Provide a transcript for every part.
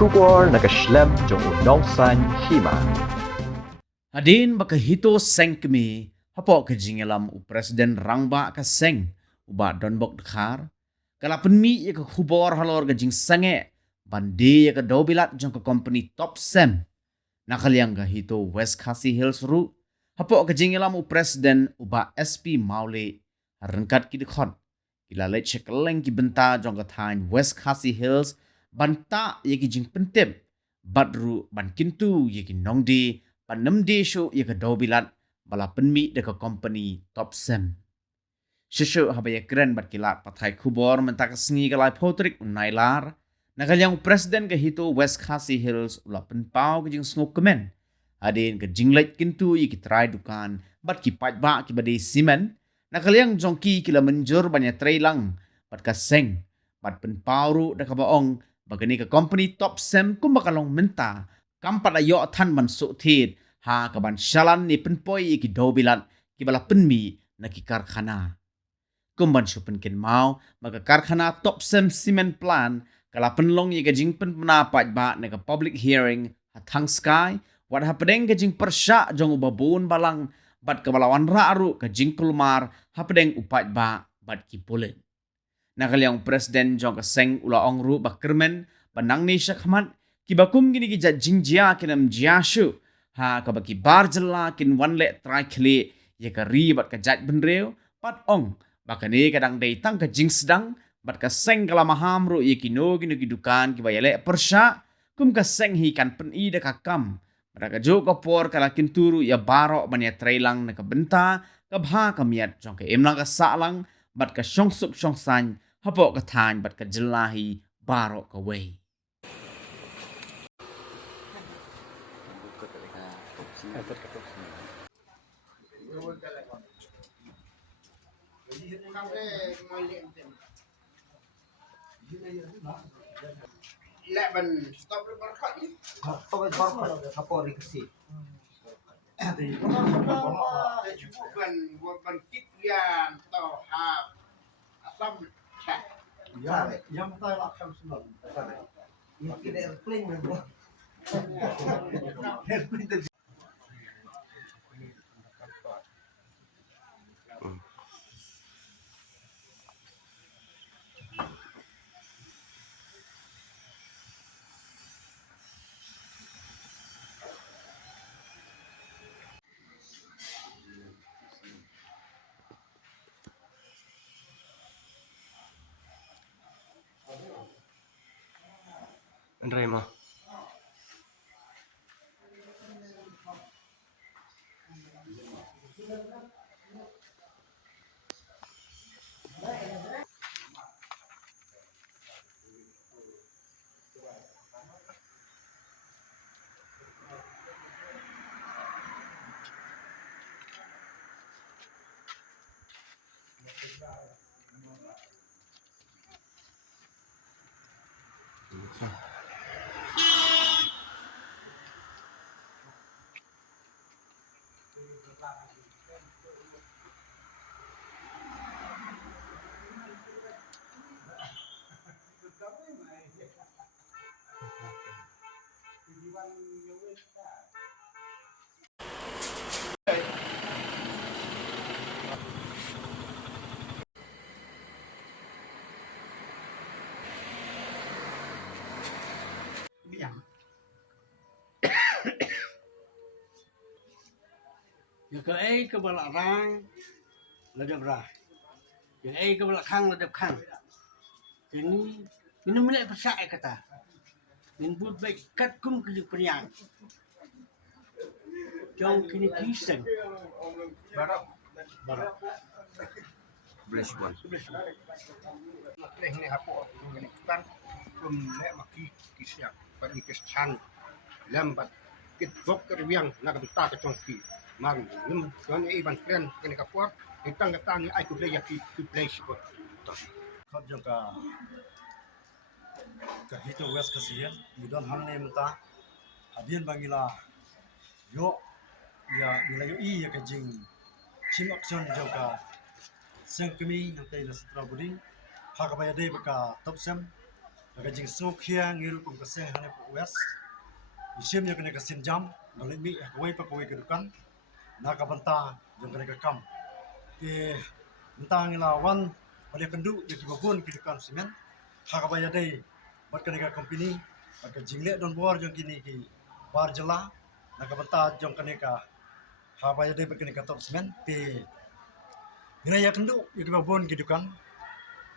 kubor nakaslem jong unongsan hima. Hadin baka hito seng kami hapo ke jingelam u presiden rangba ka seng uba donbok dekhar kala penmi ya ke khubor halor ke jing sange bandi ya ke dobilat jong ke company top sem nakal yang ke hito West Khasi Hills ru hapo ke jingelam u presiden uba SP Maule rengkat ki dekhon kila let chekeleng ki benta jong ke thain West Khasi Hills banta ya ki jing pentep badru ban kintu ya ki nongdi panem desho ya ke dobilat bala penmi de ke company top sem. Shushu habaya keren bat kilat patai kubor mentak sengi kalai potrik unailar nakal yang presiden ke hito West Khasi Hills ula penpau ke jing sngok kemen adin ke jinglet kintu ya ki try dukan bat ki pajba ki bade simen nakal yang jongki kila menjur banyak trailang bat ka seng bat penpau ru de ka baong bagani ke company top sem kumbakalong menta kampat ayo tan man suktit ha kaban shalan ni penpoi ki dobilat ki bala penmi na ki karkhana kumban shupen ken mau maka karkhana top sem cement plan kala penlong ye gajing pen penapat ba na ka public hearing hatang sky wat ha pedeng gajing persya jong ubabun balang bat ka balawan ra aru gajing kulmar ha pedeng upat ba bat ki pulen nakal yang presiden jong ka seng ula ong ru bakermen banang ni syakmat kibakum gini ki jingjia kinam jiashu ha ka baki barjela kin wanle try kli ye ka ribat ka jat benreu pat ong bakane kadang dei tang ka jing sedang bat ka seng kala maham ru ye kino gino kidukan ki bayale persya kum ka seng hi kan pen i de ka kam mereka jo ka por kala kinturu ya barok banya trailang na ka benta ka bha ka miat jong ka emlang ka salang bat ka syong sup syong san hapo ka than bat ka jelahi barok ka wei Lek ban stop le berkat ni. Apa berkat apa dikasih? Saya cuba ban kit yang tau ha asam chat. Yang tak nak kamu semua. Yang kita airplane memang. Rema. Yang ke ke balak rang ladap rah. Yang ke balak khang ladap khang. Ini mulai persak kata. Min but baik kat kum ke penyang. Jong kini kisah. Barak Barak. Bless one. nak leh ni hapo ni kan kum le maki kisyak ban ni kesan lambat kit bok ke riang nak ta ke chongki mang nim don e ban kren kene ka por itang ka tang ai ku le ya ki place ko khắp trong cả hito west kasian mudan hanne mta adian bangila yo ya nila yo i ya ka jing chim action trong ka sengkemi yang tay na strawberry hakabaya day baka top sem jing Sokia ngiru kum kasih hane po west isim yang kena kasin jam balik mi kawai pa kawai kedukan na kabanta yang kena kam ke bentang lawan balik kendu di babun kedukan semen hakabaya dai bat kena company maka jingle don bor yang kini ki bar jela na kabanta yang kena ka habaya dai bat kena top semen te ina ya kendu di babun kedukan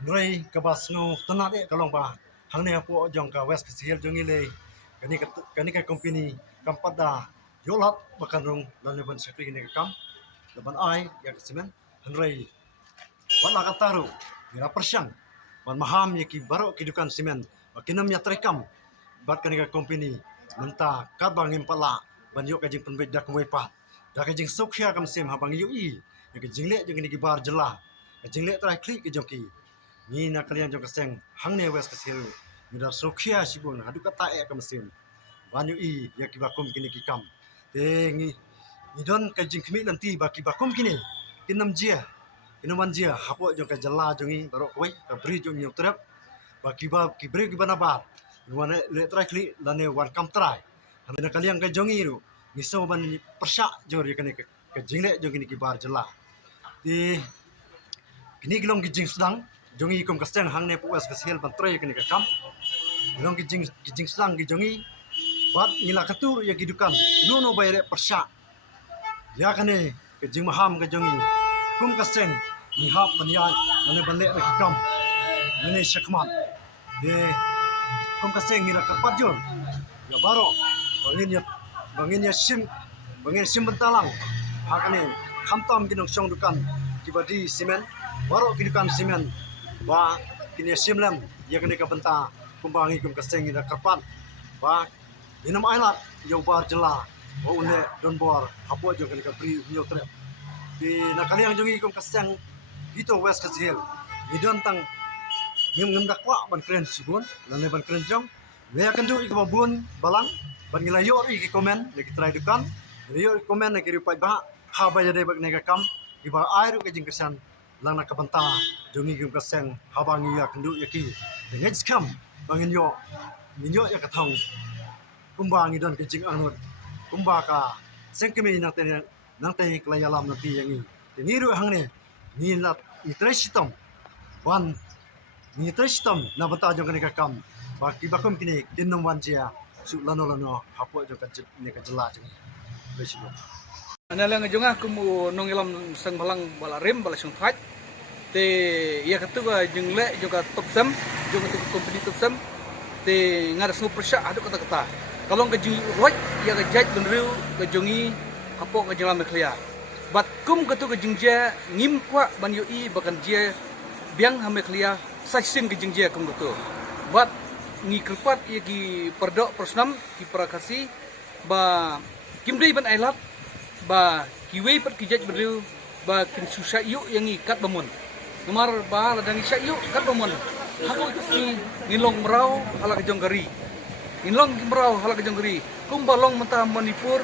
Noi kabas no tanah dek kalong ba hang ne po jong ka west kesiel jong ile kani ka company kampada yolat bakan rong lan leban sekri ne kam leban ai ya kesimen hanrei wala kataru ira persyang ban maham ye ki baro kidukan semen bakinam ya trekam bat kani ka company menta kabang impala ban yo ka jing penbet dak wepa dak jing sokya kam sem habang yu i ya ka jingle jong ni ki bar jela ka jingle trai klik ki jong ki ni na kalian jong kaseng hang ne west kasel ni dar sokia sibon hadu kata e kam sim banyu i ya ki bakum kini ki kam te ni don ka jing kmi nanti ba ki bakum kini kinam jia kinam jia hapo jong ka jala jong i baro koi ka bri jong ni utrap ba ki bri ki bana ba wana le trai kli lane wan kam trai hang na kalian ka jong i ru ni so ban persya jor ya kini ka jingle jong kini ki bar jala ti kini kilong ki jing sedang jongi kom kasteng hang ne puas kasiel bantrei kini kam long kijing slang ki jongi bat ngila katur ya gidukan nuno bayre persya ya kane kijing maham ke jongi kum kasteng ni hap bania ane banle ke kam ane syakman de kum kasteng ngila kapat jor ya baro bangin ya sim bentalang hakane khamtam kinong song dukan kibadi simen baro gidukan simen ba kini simlam ya kene ka benta kumbangi kum kaseng ida kapat ba inam ailat yo bar jela o une don bor hapo jo kene ka pri nyo trep di nakaliang jongi kum kaseng itu west kasel idon tang ngem dakwa ban kren sibun lan ban kren jong le akan du ikabun balang ban ngilayo ri ki komen le ki try dukan yo komen ne ki ripai ba ha ba jade bak ne ka kam iba airu ke jing kesan lang nak kabanta jongi kum kaseng habangi ya kendu yaki ngej kam bangin yo minyo ya katang kumbangi don kejing anut kumbaka sengkemi nang te klayalam nanti yangi niru hangne ni lat itresitam wan ni itresitam na bata jong kene kam baki bakum kini kinnom wan jia su lano hapo jong ka ne ka jela jeng besimo analang jonga kumu nongilam sang balang balarim balasung thaj te ya katuga jingle juga top sam juga tu company top sam te ngaras ngo persya adu kata kalau ke roj ya ke jaj benriu ke jongi apo ke jelam khlia bat kum katu ke jingja ngim kwa ban yoi bakan dia biang hame khlia sasing ke jingja kum katu bat ngi kerpat ya ki perdok persnam ki prakasi ba kimdei ban ailat ba kiwei pat ki jaj benriu ba kin susah yu yang ikat bamun Nomor ba ladang isya yuk kan pemon. Aku si ngilong merau ala kejonggari. Ngilong merau ala kejonggari. Kum balong mentah Manipur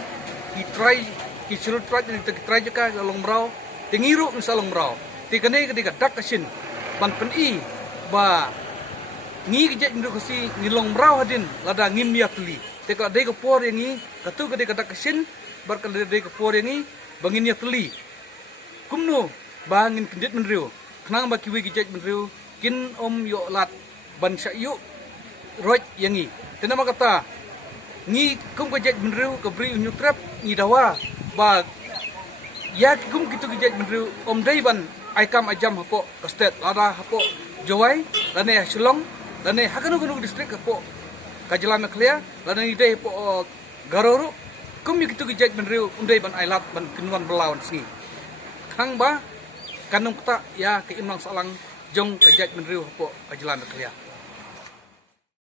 ki try ki surut try ni ki try jaka long merau. Tingiru misalong merau. Tikane ketika dak kasin ban peni ba ngi kejak ndu kasi ngilong merau hadin lada ngim ya tuli. Teka dei ke por yang ni katu ketika dak kasin bar kala dei ke por yang ni bangin ya tuli. Kumno bangin kendit menriu. Kenang baki wi gijaj benriu kin yo lat ban sya yu roj yangi tenama kata ngi kum gijaj benriu ke bri unyu trap ngi dawa ba ya kum gitu gijaj benriu dai ban aikam ajam hapo ke state lada hapo jawai lane shillong lane hakanu district hapo kajelam khlia lane ide hapo garoru kum gitu gijaj benriu dai ban ailat ban kinwan belawan singi kang ba kanung kata ya ke imlang salang jong kejat menriu hapo kajelan khlia